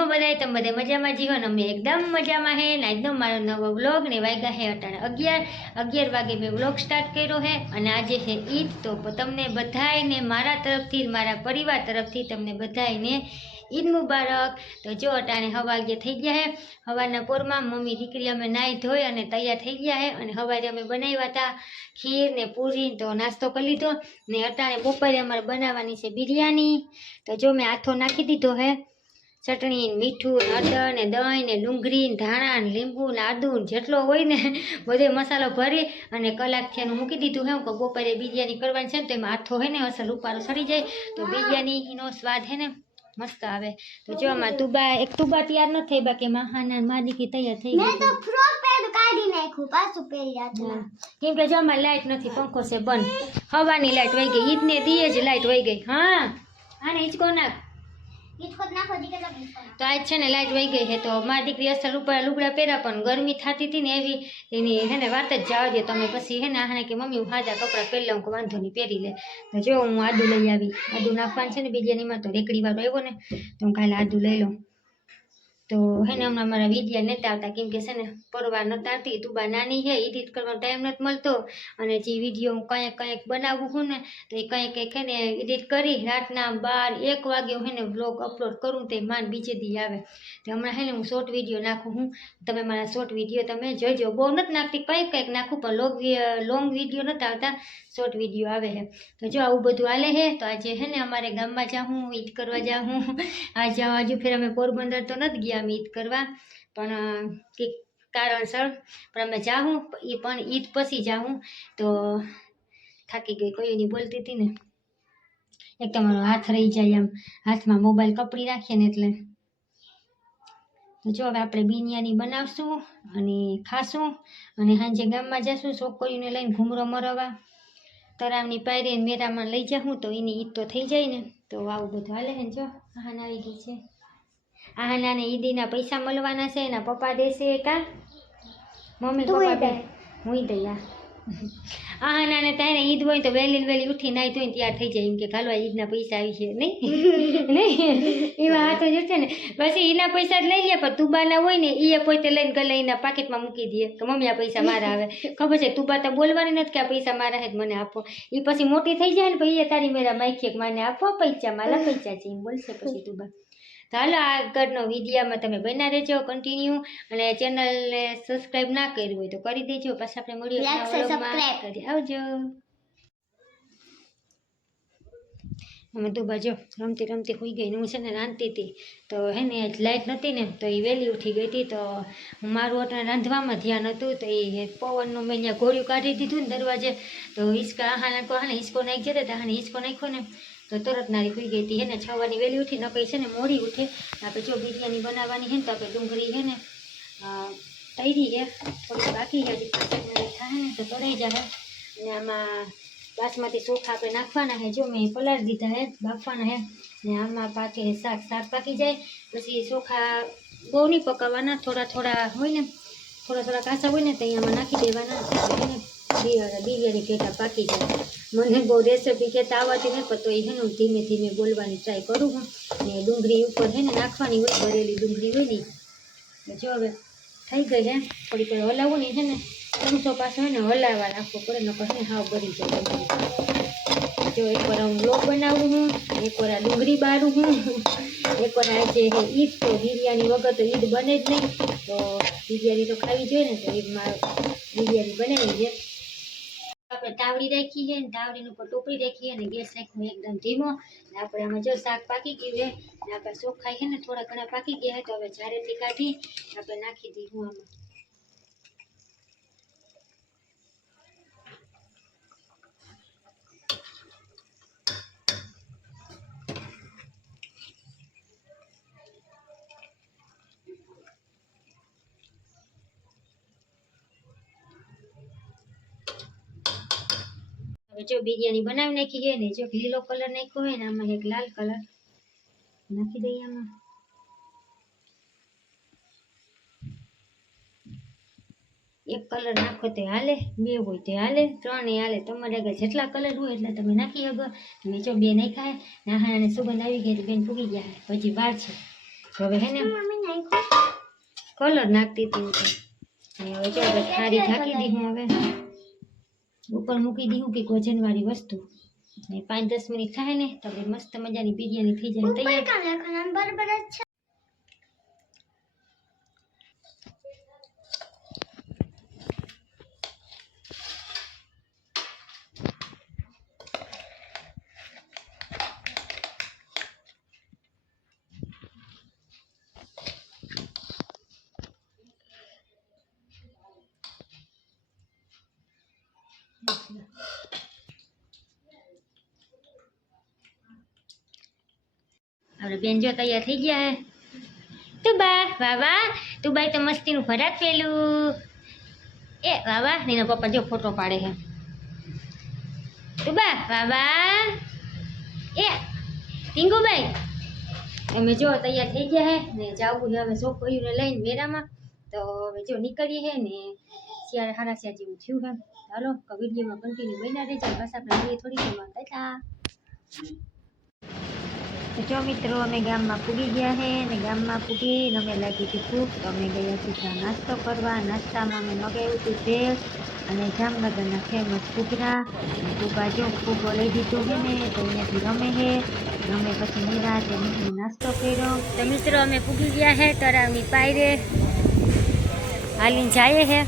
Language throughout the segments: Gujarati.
હો બધાય તમે બધે મજામાં જીવો ને અમે એકદમ મજામાં હે ને આજનો મારો નવો વ્લોગ ને વાગ્યા હે અટાણે 11 વાગે મેં વ્લોગ સ્ટાર્ટ કર્યો હે અને આજે છે ઈદ તો તમને બધાયને મારા તરફથી મારા પરિવાર તરફથી તમને બધાયને ઈદ મુબારક। તો જો અટાણે હવાગે થઈ ગયા હે હવારના પોરમાં મમ્મી દીકરી અમે નાહી ધોઈ અને તૈયાર થઈ ગયા હે અને હવારે અમે બનાવ્યા હતા ખીર ને પૂરી તો નાસ્તો કરી લીધો ને અટાણે બપોરે અમારે બનાવવાની છે બિરયાની। તો જો મેં આથો નાખી દીધો હે ચટણી મીઠું હળદર ને દહીં ને ડુંગળી ને ધાણા ને લીંબુ ને આદુ જેટલો હોય ને બધો મસાલો ભરી અને કલાક થયાનું મૂકી દીધું હે કે બપોરે બિરયાની કરવાની છે ને તો એમાં આથો હે ને અસલ ઉપારો સડી જાય તો બિરયાનીનો સ્વાદ હે ને મસ્ત આવે। તો જો આમાં એક તુબા તૈયાર ન થઈ બાકી મહાના માદીકી તૈયાર થઈ ગઈ મેં તો ફ્રોક પહેર્યું કાઢી નાખ્યું પાછું પહેરી રાખ્યું કેમ કે જો આમાં લાઈટ નથી પંખો છે બંધ હવાની લાઈટ વહી ગઈ ઈદને દીએ જ લાઈટ વહી ગઈ હા આને હિચકો નાખ તો આજ છે ને લાઈટ વહી ગઈ છે તો મારી દીકરી અસર ઉપર લુગડા પહેર્યા પણ ગરમી થતી હતી ને એવી એની હે ને વાત જ જવા દે તમે પછી હે ને આને કે મમ્મી હું હાજા કપડાં પહેરી લઉં કે વાંધો નહીં પહેરી લે તો જો હું આદુ લઈ આવી આદુ નાખવાનું છે ને બિરયાનીમાં તો રેકડી વાળો આવ્યો ને તો હું કાલે આદુ લઈ લઉં તો હે ને હમણાં મારા વિડિયા નહોતા આવતા કેમ કે છે ને પરવાર નહોતા આવતી તુબા નાની છે એડિટ કરવાનો ટાઈમ નથી મળતો અને જે વિડીયો હું કંઈક બનાવું છું ને તો એ કંઈક હે ને એડિટ કરી રાતના 12-1 વાગે હે ને વ્લોગ અપલોડ કરું તે માન બીજે દી આવે તો હમણાં હે ને હું શોર્ટ વિડીયો નાખું હું તમે મારા શોર્ટ વિડીયો તમે જોઈજો બહુ નથી નાખતી કંઈક નાખું પણ લોંગ વિડીયો નથી આવતા શોર્ટ વિડીયો આવે છે તો જો આવું બધું હાલે છે તો આજે હે ને અમારે ગામમાં જાઉં ઈદ કરવા જાઉં આજે હજુ ફેર અમે પોરબંદર તો નથી ગયા અમે ઈદ કરવા પણ કંઈક કારણસર પણ અમે જાઉં એ પણ ઈદ પછી જાઉં તો થાકી ગઈ કોઈ નહીં બોલતી હતી ને એક તમારો હાથ રહી જાય આમ હાથમાં મોબાઈલ કપડી રાખીએ ને એટલે તો જો હવે આપણે બિરયાની બનાવશું અને ખાશું અને સાંજે ગામમાં જશું છોકરીઓને લઈને ઘૂમરો મરવા તરાવની પાયરે મેરામાં લઈ જાઉં તો એની ઈદ તો થઈ જાય ને તો આવું બધું હાલે ને જો આહાન આવી ગઈ છે આહાનાને ઈદીના પૈસા મળવાના છે એના પપ્પા દેશે કા મમ્મી પપ્પા બે હું દયા આહાનાને તારે ઈદ હોય તો વહેલી ઉઠી નાઈ ધોઈને તૈયાર થઈ જાય એમ કે ઘાલવા ઈદના પૈસા આવી છે નહીં એવા હાથો જશે ને પછી એના પૈસા જ લઈ લે પણ તુબાના હોય ને એ પોતે લઈને ગલે એના પાકેટમાં મૂકી દે કે મમ્મી આ પૈસા મારા આવે ખબર છે તુબા તો બોલવાની નથી કે આ પૈસા મારા જ મને આપો એ પછી મોટી થઈ જાય ને પછી એ તારી મેરા માઈખીએ મને આપો પૈસા મારા પૈસા છે એમ બોલશે પછી તુબા તો હાલો આગળનો વિડીયોમાં તમે બના રહેજો કન્ટિન્યુ અને ચેનલને સબસ્ક્રાઈબ ના કર્યું હોય તો કરી દેજો પાછા આપણે મળીએ કરી આવજો અમે તો બાજુ રમતી હોઈ ગઈ ને હું છે ને રાંધતી હતી તો હે ને લાઈટ નહોતી ને તો એ વહેલી ઉઠી ગઈ હતી તો મારું અટને રાંધવામાં ધ્યાન હતું તો એ પવનનું મેં અહીંયા ગોળિયું કાઢી દીધું ને દરવાજે તો હિંચકા આહાને હિંચકો નાખી જતા આહાને હિંચકો નાખ્યો ને તો તરત નારી હોઈ ગઈ હતી હે ને 6 વાગે વહેલી ઉઠી નકઈ છે ને મોડી ઉઠે આપણે જો બિરયાની બનાવવાની છે ને તો આપણે ડુંગળી છે ને તૈરી છે થોડી બાકી છે હજી 5 મિનિટ થાય ને તો તળાઈ જાય અને આમાં બાસમતી ચોખા આપણે નાખવાના છે જો મેં પલાળી દીધા છે બાફવાના છે ને આમાં પાકે શાક પાકી જાય પછી ચોખા બહુ નહીં પકાવવાના થોડા હોય ને થોડા કાચા હોય ને તો અહીંયામાં નાખી દેવાના એને બિરયાની ભેગા પાકી જાય મને બહુ રેસીપી કહેતા આવડતી નથી પણ તો એ છે ને ધીમે બોલવાની ટ્રાય કરું હું ને ડુંગળી ઉપર છે ને નાખવાની હોય ભરેલી ડુંગળી હોય ને જો હવે થઈ ગઈ છે થોડીક હલાવવું ને છે ને ચમચો પાછો હોય ને હલાવવા રાખવો પડે નકર છે ને હાવ ભરી જાય જો એકવાર હું લોટ બનાવું હું એકવાર આ ડુંગળી બારું હું એકવાર આજે ઈદ તો બિરયાની વગર તો ઈદ બને જ નહીં તો બિરયાની તો ખાવી જોઈએ ને તો ઈદમાં બિરયાની બનાવી છે આપણે તાવડી રાખી છે ને તાવડીની ઉપર ટોપરી રાખીએ અને ગેસ રાખ્યો એકદમ ધીમો ને આપણે આમાં જો શાક પાકી ગયું છે ને આપણે ચોખ્ખાઈ છે ને થોડા ઘણા પાકી ગયા છે તો હવે જારેથી કાઢી આપણે નાખી દઈશું આમાં જો બિરયાની બનાવી નાખી છે ને જો લીલો કલર નાખ્યો હોય ને આમાં એક લાલ કલર નાખી દઈએ આમાં એક કલર નાખો તે હાલે 2 હોય તે હાલે 3 હાલે તમારે આગળ જેટલા કલર હોય એટલે તમે નાખી શકો તમે જો 2 નાખ્યા ને આહાને સુગંધ આવી ગઈ બેન ફૂગી ગયા પછી વાર છે હવે હે ને કલર નાખતી હતી હું તો. અને હવે જો આપણે થાળી ઢાંકી દીધું. હવે ઉપર મૂકી દીધું કે વજનવાળી વસ્તુ ને 5-10 મિનિટ થાય ને તો આપણે મસ્ત મજાની બિરયાની થઈ જાય તૈયાર. બરાબર જ છે. આપણે બેન જો તૈયાર થઈ ગયા હે. તું બા વાહ તું બાઈ તો મસ્તીનું ભરાત પેલું એ વાહ નીના પપ્પા જો ફોટો પાડે છે. તું બા વાહ એ ટીંગુભાઈ અમે જો તૈયાર થઈ ગયા હે ને જાવું છે હવે છોકરીઓને લઈને મેળામાં. તો હવે જો નીકળીએ હે ને 6:30 જેવું થયું હે. ચાલો વિડીયોમાં કન્ટિન્યુ બન્યા રહેજો. બસ આપણે મળીએ થોડી વાર ટાટા. તો જો મિત્રો અમે ગામમાં પૂગી ગયા છે ને ગામમાં પૂગીને અમે લાગી હતી ભૂખ તો અમે ગયા સીધા નાસ્તો કરવા. નાસ્તામાં અમે મગાવ્યું હતું ભેળ અને જામનગરના ફેમસ ઘૂઘરા. અને તું બાજુ ફૂગો લઈ દીધું છે ને તો અહીંયાથી રમે છે. અમે પછી નિરાતે નાસ્તો કર્યો. તો મિત્રો અમે પૂગી ગયા છે તળાવની પાયરે હાલીને જાય છે.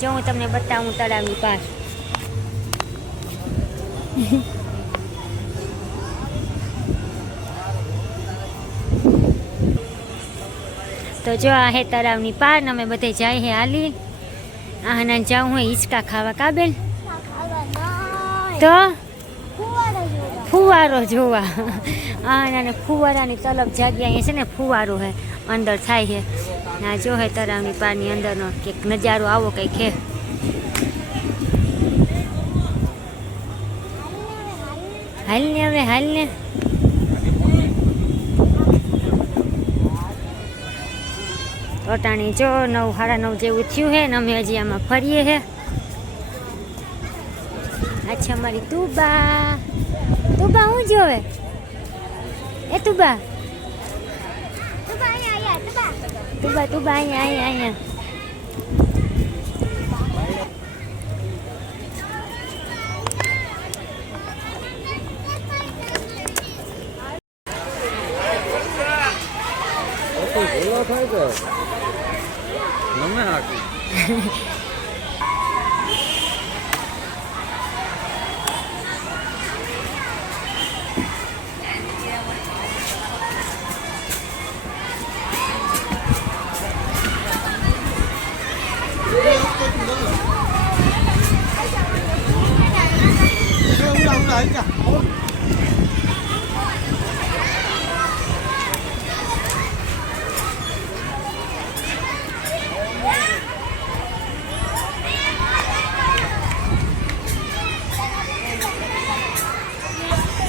જો હું તમને બતાવું તળાવની પાર. તો જો આ હે તળાવની પાર ને અમે બધે જાય હે હાલી. આના જાઉં હું હિંચકા ખાવા કાબેલ તો ફુવારો જોવા. આને ફુવારાની તલબ જાગ્યા અહીંયા છે ને ફુવારો હે અંદર થાય છે. ના જો હે તળાવની પારની અંદરનો કંઈક નજારો આવો કંઈક હે. હાલ ને હવે હાલ ને. અટાણી જો 9:30 જેવું થયું હે ને અમે હજી આમાં ફરીએ હે. અચ્છા મારી તુબા હું જોવે એ તુબા અહીંયા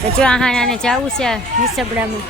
તો જો આને જવું છે નિસબડામાં.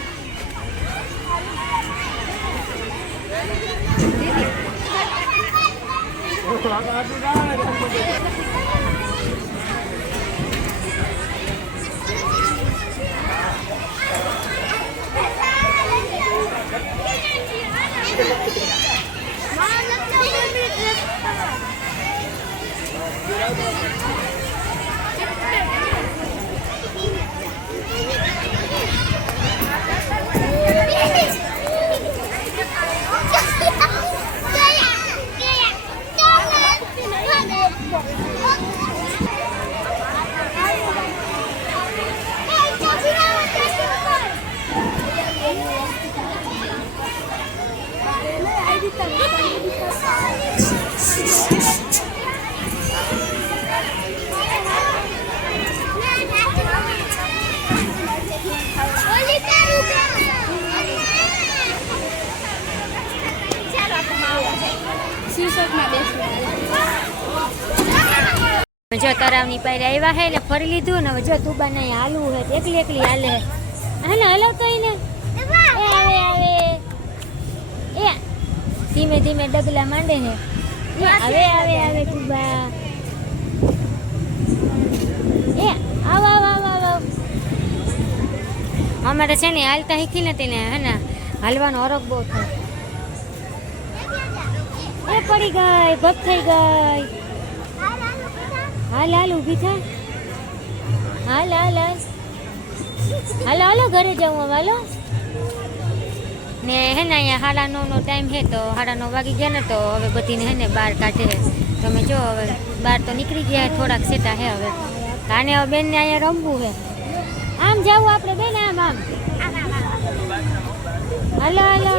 જો તળાવની પાયરે આવ્યા હે ને ફરી લીધું ને જો તુબાને હાલવું હે એકલી હાલે હે હલાવતો એને આવે એ ધીમે ધીમે ડગલા માંડે છે. આવે તુબા એ આવ અમારે છે ને હાલતા શીખી નથી ને હે ને હાલવાનો હરક બહુ થાય. એ પડી ગઈ, ભપ થઈ ગઈ. હાલ હાલ ઊભી થા. હાલ હાલ હાલ હાલો હાલો ઘરે જાઉં હવે હાલો. ને હે ને અહીંયા 9:30 ટાઈમ છે તો 9:30 વાગી ગયા ને તો હવે બધીને હે ને બહાર કાઢે. તમે જો હવે બહાર તો નીકળી ગયા થોડાક સેટા હે હવે. કાને હવે બેનને અહીંયા રમવું છે. આમ જાવું આપણે બેન આમ આમ. હાલો હાલો